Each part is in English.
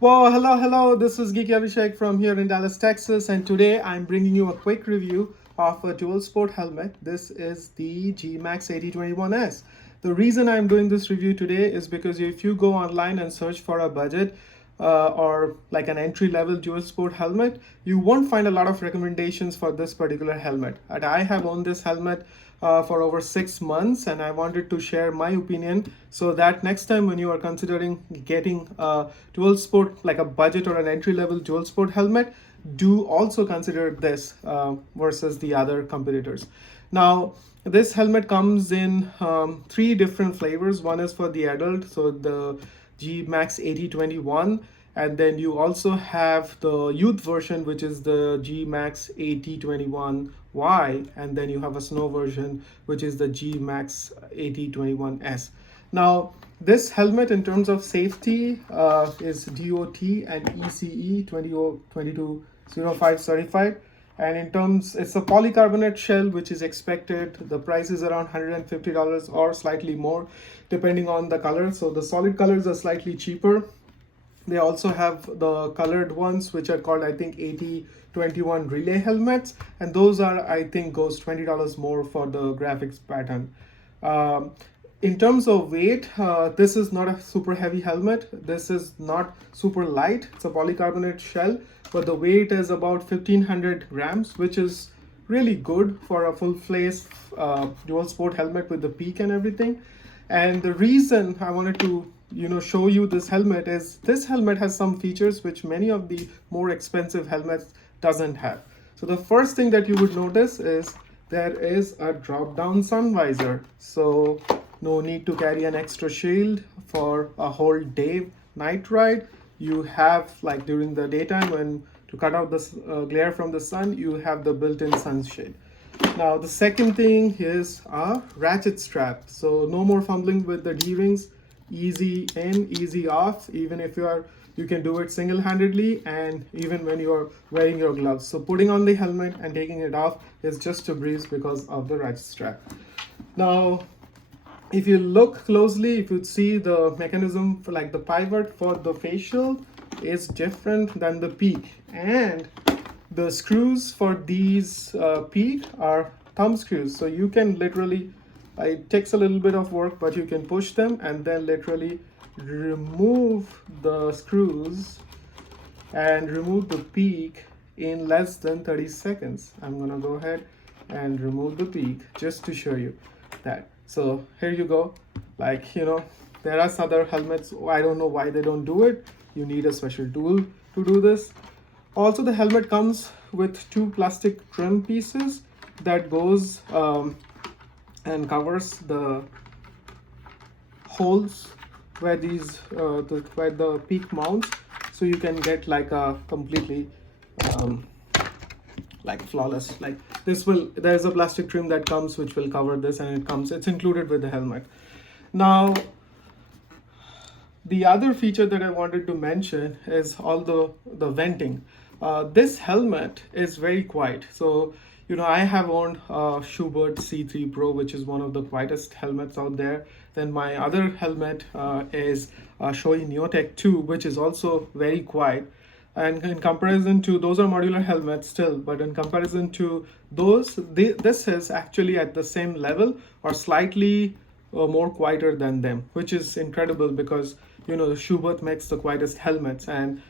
Well, hello. This is Geeky Abhishek from here in Dallas, Texas, and today I'm bringing you a quick review of a dual sport helmet. This is the GMAX 8021S. The reason I'm doing this review today is because if you go online and search for a budget or like an entry level dual sport helmet, you won't find a lot of recommendations for this particular helmet. And I have owned this helmet for over 6 months, and I wanted to share my opinion so that next time when you are considering getting a dual sport, like a budget or an entry level dual sport helmet, do also consider this versus the other competitors. Now, this helmet comes in three different flavors. One is for the adult, so the GMAX 8021, and then you also have the youth version, which is the GMAX 8021Y, and then you have a snow version, which is the GMAX 8021S. Now, this helmet in terms of safety is DOT and ECE 2205 certified. And in terms, it's a polycarbonate shell, which is expected. The price is around $150 or slightly more, depending on the color. So the solid colors are slightly cheaper. They also have the colored ones, which are called, I think, 8021 relay helmets. And those are, I think, goes $20 more for the graphics pattern. Um, in terms of weight, this is not a super heavy helmet. This is not super light. It's a polycarbonate shell, but the weight is about 1500 grams, which is really good for a full face dual sport helmet with the peak and everything. And the reason I wanted to show you this helmet is this helmet has some features which many of the more expensive helmets doesn't have. So the first thing that you would notice is there is a drop down sun visor, so no need to carry an extra shield for a whole day night ride. You have, like during the daytime, when to cut out the glare from the sun, you have the built-in sunshade. Now the second thing is a ratchet strap, so no more fumbling with the D-rings. Easy in, easy off. Even if you can do it single-handedly, and even when you are wearing your gloves. So putting on the helmet and taking it off is just a breeze because of the ratchet strap. Now, if you look closely, if you see the mechanism for like the pivot for the face shield is different than the peak, and the screws for these peak are thumb screws. So you can literally, it takes a little bit of work, but you can push them and then literally remove the screws and remove the peak in less than 30 seconds. I'm gonna go ahead and remove the peak just to show you that. So here you go. Like, there are other helmets, I don't know why they don't do it. You need a special tool to do this. Also, the helmet comes with two plastic trim pieces that goes and covers the holes where where the peak mounts, so you can get like a completely like flawless, like there's a plastic trim that comes which will cover this, and it's included with the helmet. Now, the other feature that I wanted to mention is all the venting. This helmet is very quiet. So, I have owned Schubert C3 Pro, which is one of the quietest helmets out there. Then my other helmet is Shoei Neotech 2, which is also very quiet. And in comparison to, those are modular helmets still, but in comparison to those, this is actually at the same level or slightly more quieter than them, which is incredible because Schubert makes the quietest helmets, and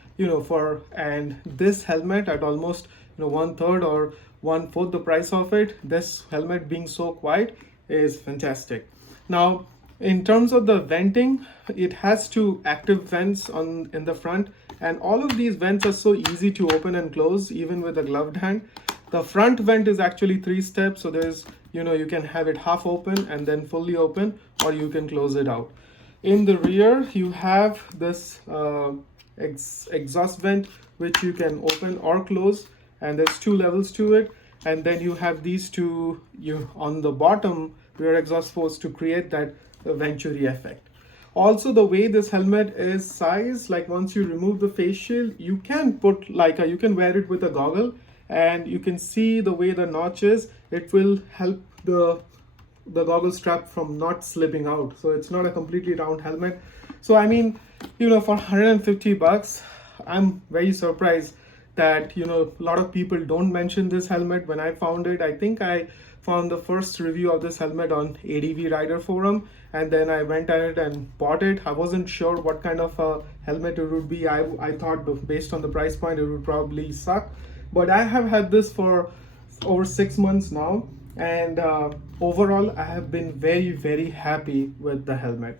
this helmet at almost one third or one fourth the price of it, this helmet being so quiet is fantastic. Now, in terms of the venting, it has two active vents in the front, and all of these vents are so easy to open and close even with a gloved hand. The front vent is actually 3 steps, so there's you can have it half open and then fully open, or you can close it out. In the rear, you have this exhaust vent which you can open or close, and there's 2 levels to it. And then you have these two on the bottom rear exhaust ports to create that Venturi effect. Also, the way this helmet is sized, like once you remove the face shield, you can put you can wear it with a goggle, and you can see the way the notch is. It will help the goggle strap from not slipping out. So it's not a completely round helmet. So I mean, for $150, I'm very surprised that a lot of people don't mention this helmet. When I found it, I think I found the first review of this helmet on ADV Rider forum, and then I went ahead and bought it. I wasn't sure what kind of a helmet it would be. I thought based on the price point it would probably suck, but I have had this for over 6 months now, and overall I have been very happy with the helmet.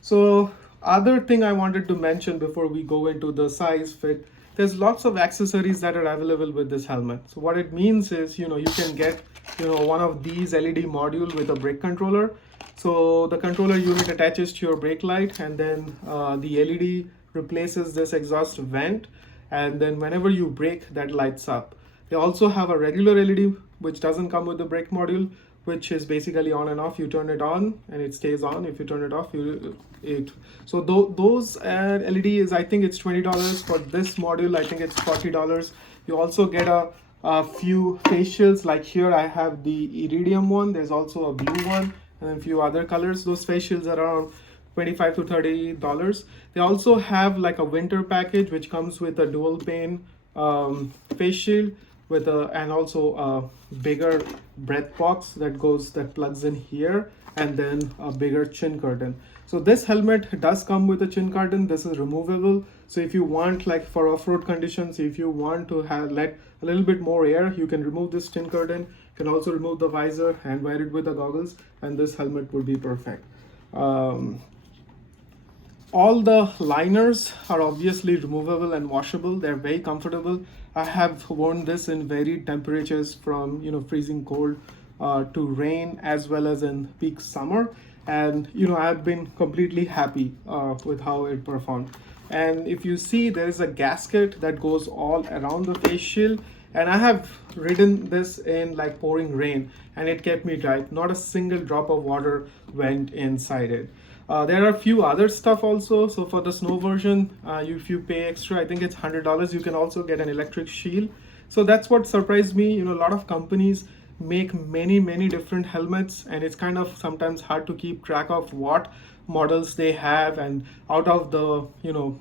So other thing I wanted to mention before we go into the size fit, there's lots of accessories that are available with this helmet. So what it means is, you can get one of these LED module with a brake controller. So the controller unit attaches to your brake light, and then the LED replaces this exhaust vent, and then whenever you brake, that lights up. They also have a regular LED which doesn't come with the brake module, which is basically on and off. You turn it on and it stays on. If you turn it off, so those LED is, I think it's $20. For this module, I think it's $40. You also get a few facials. Like here I have the iridium one, there's also a blue one, and a few other colors. Those facials are around $25 to $30. They also have like a winter package which comes with a dual pane face shield with and also a bigger breath box that plugs in here, and then a bigger chin curtain. So this helmet does come with a chin curtain. This is removable. So if you want, like for off-road conditions, if you want to let a little bit more air, you can remove this chin curtain. You can also remove the visor and wear it with the goggles, and this helmet would be perfect. All the liners are obviously removable and washable. They're very comfortable. I have worn this in varied temperatures, from freezing cold to rain, as well as in peak summer, and I've been completely happy with how it performed. And if you see, there is a gasket that goes all around the face shield, and I have ridden this in like pouring rain, and it kept me dry. Not a single drop of water went inside it. There are a few other stuff also. So for the snow version, if you pay extra, I think it's $100, you can also get an electric shield. So that's what surprised me. A lot of companies make many different helmets, and it's kind of sometimes hard to keep track of what models they have, and out of the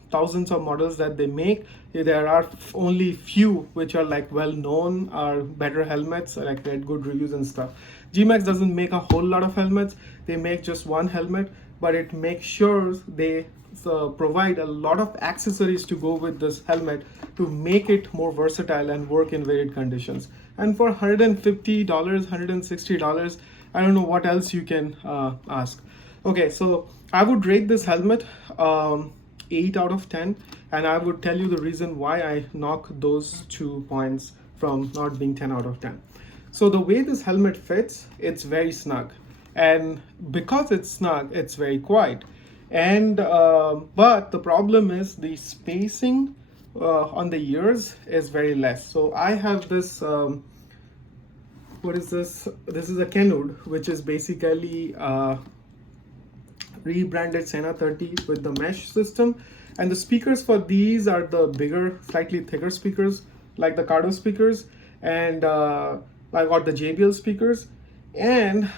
thousands of models that they make, there are only few which are like well known, are better helmets, like get good reviews and stuff. GMAX doesn't make a whole lot of helmets. They make just one helmet, but it makes sure they provide a lot of accessories to go with this helmet to make it more versatile and work in varied conditions. And for $150, $160, I don't know what else you can ask. Okay, so I would rate this helmet 8 out of 10, and I would tell you the reason why I knock those 2 points from not being 10 out of 10. So the way this helmet fits, it's very snug, and because it's snug, it's very quiet. And but the problem is the spacing on the ears is very less. So I have this what is this? This is a Kenwood, which is basically rebranded Sena 30 with the mesh system, and the speakers for these are the bigger, slightly thicker speakers, like the Cardo speakers, and I got the JBL speakers. And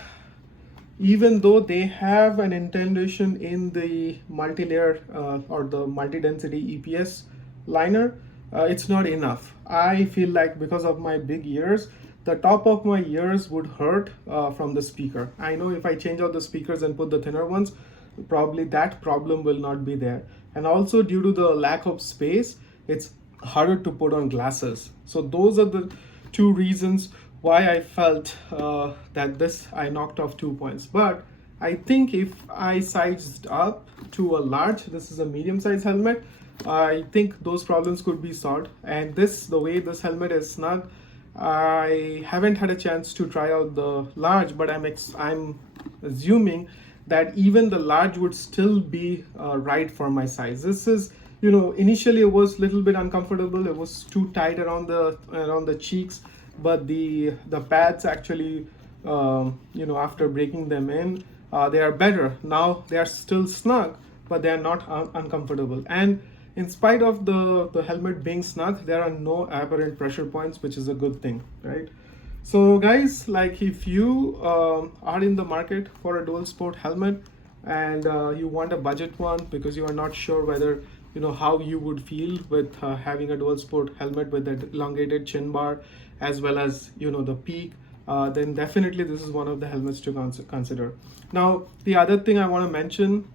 even though they have an indentation in the multi-layer or the multi-density EPS liner, it's not enough. I feel like because of my big ears, the top of my ears would hurt from the speaker. I know if I change out the speakers and put the thinner ones, probably that problem will not be there. And also due to the lack of space, it's harder to put on glasses. So those are the two reasons why I felt that I knocked off 2 points. But I think if I sized up to a large, this is a medium size helmet, I think those problems could be solved. And the way this helmet is snug, I haven't had a chance to try out the large, but I'm assuming that even the large would still be right for my size. This is, initially it was a little bit uncomfortable. It was too tight around the cheeks, but the pads actually, after breaking them in, they are better. Now they are still snug, but they are not uncomfortable. And in spite of the helmet being snug, there are no apparent pressure points, which is a good thing, right? So guys, like if you are in the market for a dual sport helmet, and you want a budget one because you are not sure whether how you would feel with having a dual sport helmet with that elongated chin bar as well as the peak. Then definitely this is one of the helmets to consider. Now the other thing I want to mention,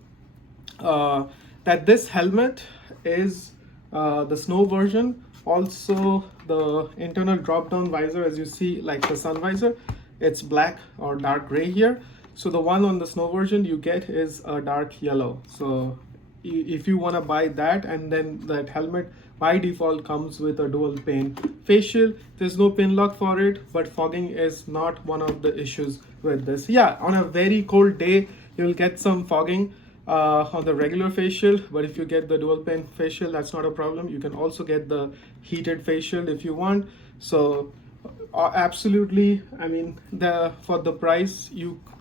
that this helmet is the snow version. Also the internal drop down visor, as you see, like the sun visor, it's black or dark gray here. So the one on the snow version you get is a dark yellow. So if you want to buy that, and then that helmet by default comes with a dual pane face shield. There's no pin lock for it, but fogging is not one of the issues with this. Yeah, on a very cold day you'll get some fogging on the regular face shield, but if you get the dual pane face shield, that's not a problem. You can also get the heated face shield if you want. So absolutely, I mean, for the price,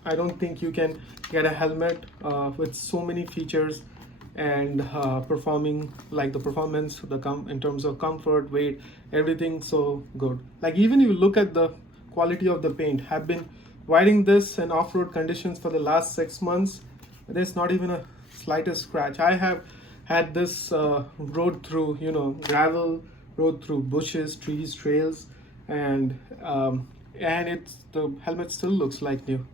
I don't think you can get a helmet with so many features and performing like the performance, in terms of comfort, weight, everything so good. Like even if you look at the quality of the paint, have been riding this in off-road conditions for the last 6 months. There's not even a slightest scratch. I have had this rode through gravel, rode through bushes, trees, trails, and it's the helmet still looks like new.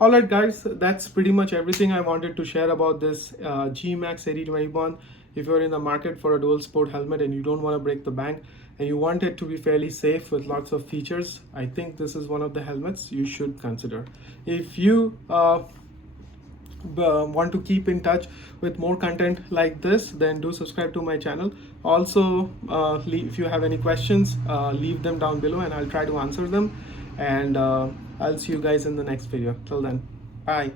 All right, guys, that's pretty much everything I wanted to share about this GMAX 8021. If you're in the market for a dual sport helmet and you don't want to break the bank and you want it to be fairly safe with lots of features, I think this is one of the helmets you should consider. If you want to keep in touch with more content like this, then do subscribe to my channel. Also, if you have any questions, leave them down below and I'll try to answer them. And I'll see you guys in the next video. Till then, bye.